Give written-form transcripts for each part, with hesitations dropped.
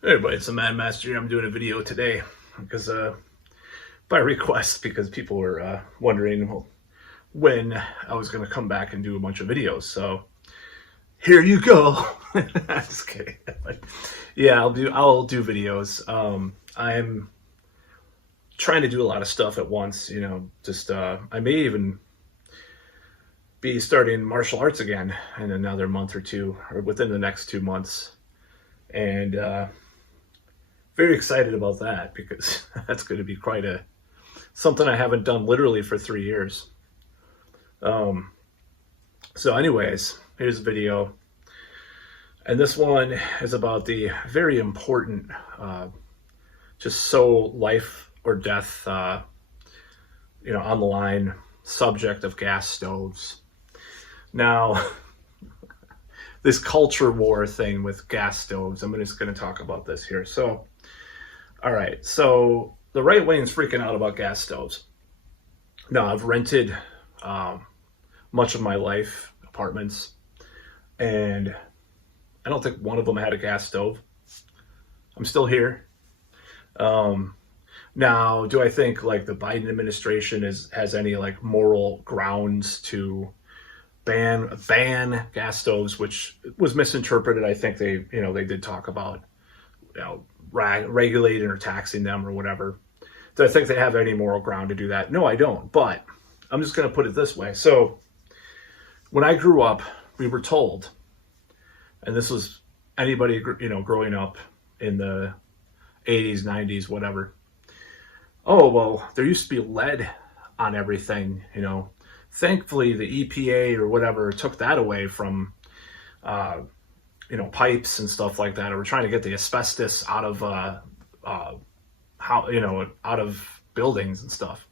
Hey everybody, it's the Mad Master here. I'm doing a video today because by request, because people were wondering when I was going to come back and do a bunch of videos. So here you go. Just kidding. Yeah, I'll do videos. I'm trying to do a lot of stuff at once. Just I may even be starting martial arts again in another month or two, or within the next 2 months, and very excited about that because that's going to be quite something I haven't done literally for 3 years. So anyways, here's a video. And this one is about the very important, just so life or death, on the line subject of gas stoves. Now, this culture war thing with gas stoves, I'm just going to talk about this here. So, all right, so the right wing's freaking out about gas stoves. Now, I've rented much of my life apartments, and I don't think one of them had a gas stove. I'm still here. Now, do I think like the Biden administration has any like moral grounds to ban gas stoves, which was misinterpreted? I think they did talk about regulating or taxing them or whatever. Do I think they have any moral ground to do that? No, I don't. But I'm just going to put it this way. So when I grew up, we were told, and this was anybody growing up in the 80s, 90s, whatever. Oh, well, there used to be lead on everything. Thankfully, the EPA or whatever took that away from pipes and stuff like that. Or we're trying to get the asbestos out of out of buildings and stuff.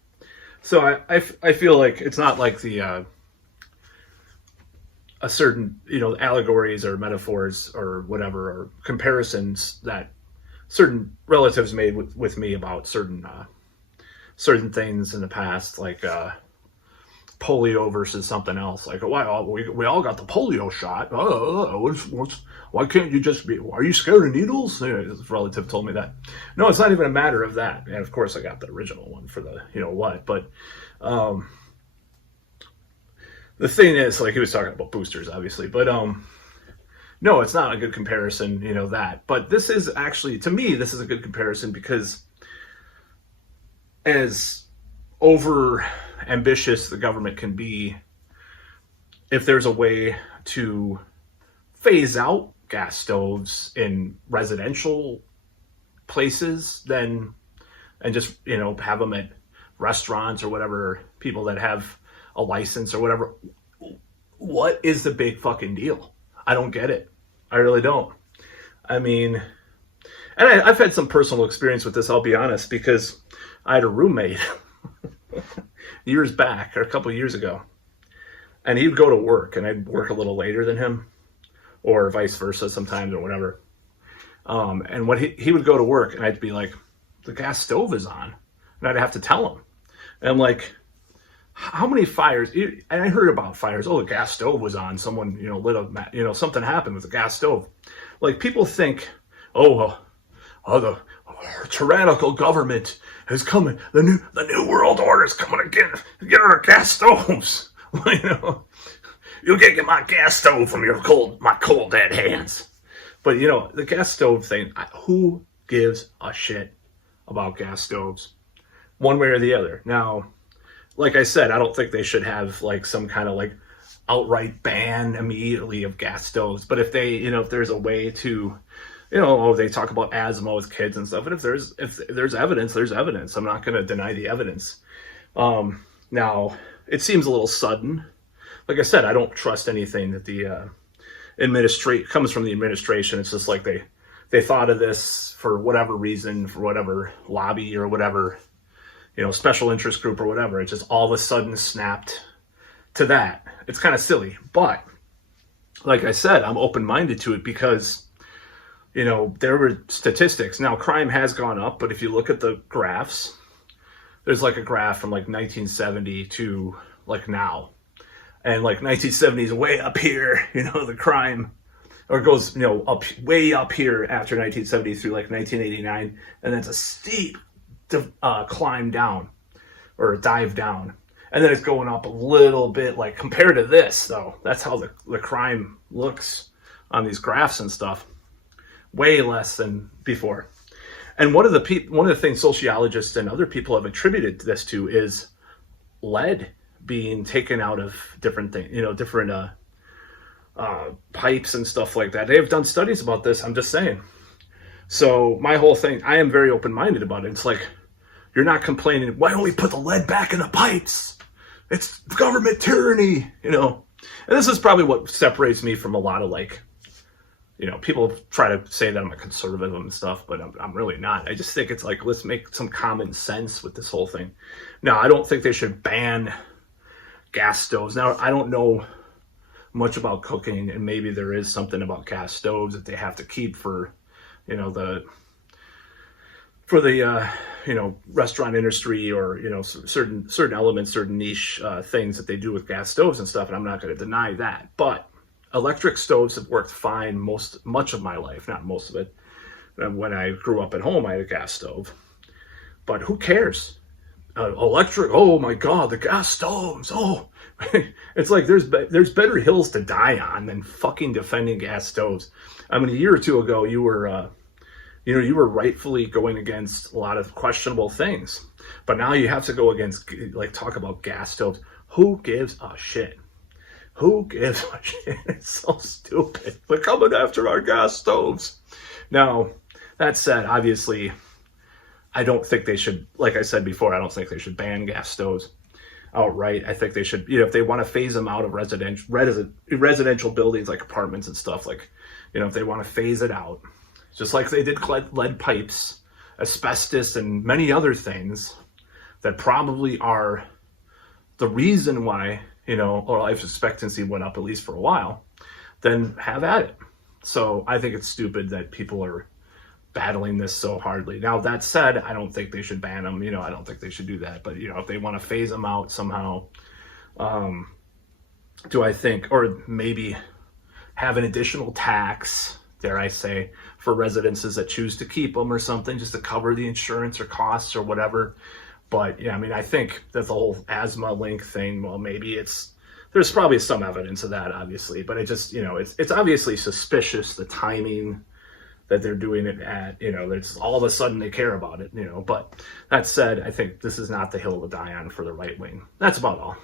So I feel like it's not like the a certain allegories or metaphors or whatever or comparisons that certain relatives made with me about certain things in the past, like polio versus something else. Like, why we all got the polio shot. Why can't you just be? Are you scared of needles? This relative told me that. No, it's not even a matter of that. And of course, I got the original one for the what. But the thing is, like, he was talking about boosters, obviously. But no, it's not a good comparison. That. But this is actually, to me, this is a good comparison because as over ambitious the government can be, if there's a way to phase out gas stoves in residential places, then and just have them at restaurants or whatever, people that have a license or whatever, what is the big fucking deal? I don't get it. I really don't. I mean, and I've had some personal experience with this, I'll be honest, because I had a roommate years back, or a couple of years ago, and he'd go to work and I'd work a little later than him, or vice versa sometimes, or whatever. And what he would go to work and I'd be like, the gas stove is on, and I'd have to tell him. And I'm like, how many fires? And I heard about fires. Oh, the gas stove was on. Someone lit a something happened with the gas stove. Like, people think, the tyrannical government is coming. The new world order is coming to get our gas stoves. You can't get my gas stove from my cold dead hands. But the gas stove thing. Who gives a shit about gas stoves, one way or the other? Now, like I said, I don't think they should have like some kind of like outright ban immediately of gas stoves. But if they, if there's a way to, they talk about asthma with kids and stuff. And if there's evidence, there's evidence. I'm not going to deny the evidence. Now, it seems a little sudden. Like I said, I don't trust anything that the comes from the administration. It's just like they thought of this for whatever reason, for whatever lobby or whatever, special interest group or whatever. It just all of a sudden snapped to that. It's kind of silly. But like I said, I'm open-minded to it because there were statistics. Now, crime has gone up, but if you look at the graphs, there's like a graph from like 1970 to like now. And like 1970 is way up here, the crime or it goes, up way up here after 1970 through like 1989, and then it's a steep climb down or dive down, and then it's going up a little bit. Like compared to this, though, that's how the crime looks on these graphs and stuff. Way less than before. And one of the things sociologists and other people have attributed this to is lead being taken out of different things, different pipes and stuff like that. They have done studies about this. I'm just saying. So my whole thing, I am very open-minded about it. It's like, you're not complaining, why don't we put the lead back in the pipes? It's government tyranny, And this is probably what separates me from a lot of people try to say that I'm a conservative and stuff, but I'm really not. I just think it's like, let's make some common sense with this whole thing. Now, I don't think they should ban gas stoves. Now, I don't know much about cooking, and maybe there is something about gas stoves that they have to keep for, the restaurant industry, or, certain elements, certain niche things that they do with gas stoves and stuff, and I'm not going to deny that. But electric stoves have worked fine much of my life, not most of it. When I grew up at home, I had a gas stove. But who cares? Electric, oh my God, the gas stoves, oh. It's like there's better hills to die on than fucking defending gas stoves. I mean, a year or two ago, you were rightfully going against a lot of questionable things. But now you have to go against, talk about gas stoves. Who gives a shit? Who gives a shit? It's so stupid. They're coming after our gas stoves. Now, that said, obviously, I don't think they should, like I said before, I don't think they should ban gas stoves outright. I think they should, if they want to phase them out of residential buildings like apartments and stuff, if they want to phase it out, just like they did lead pipes, asbestos, and many other things that probably are the reason why, or life expectancy went up, at least for a while, then have at it. So I think it's stupid that people are battling this so hardly. Now, that said, I don't think they should ban them. I don't think they should do that. But, if they want to phase them out somehow, do I think, or maybe have an additional tax, dare I say, for residences that choose to keep them or something, just to cover the insurance or costs or whatever. But yeah, I think that the whole asthma link thing, well, maybe there's probably some evidence of that, obviously, but it just, it's obviously suspicious, the timing that they're doing it at, it's all of a sudden they care about it, but that said, I think this is not the hill to die on for the right wing. That's about all.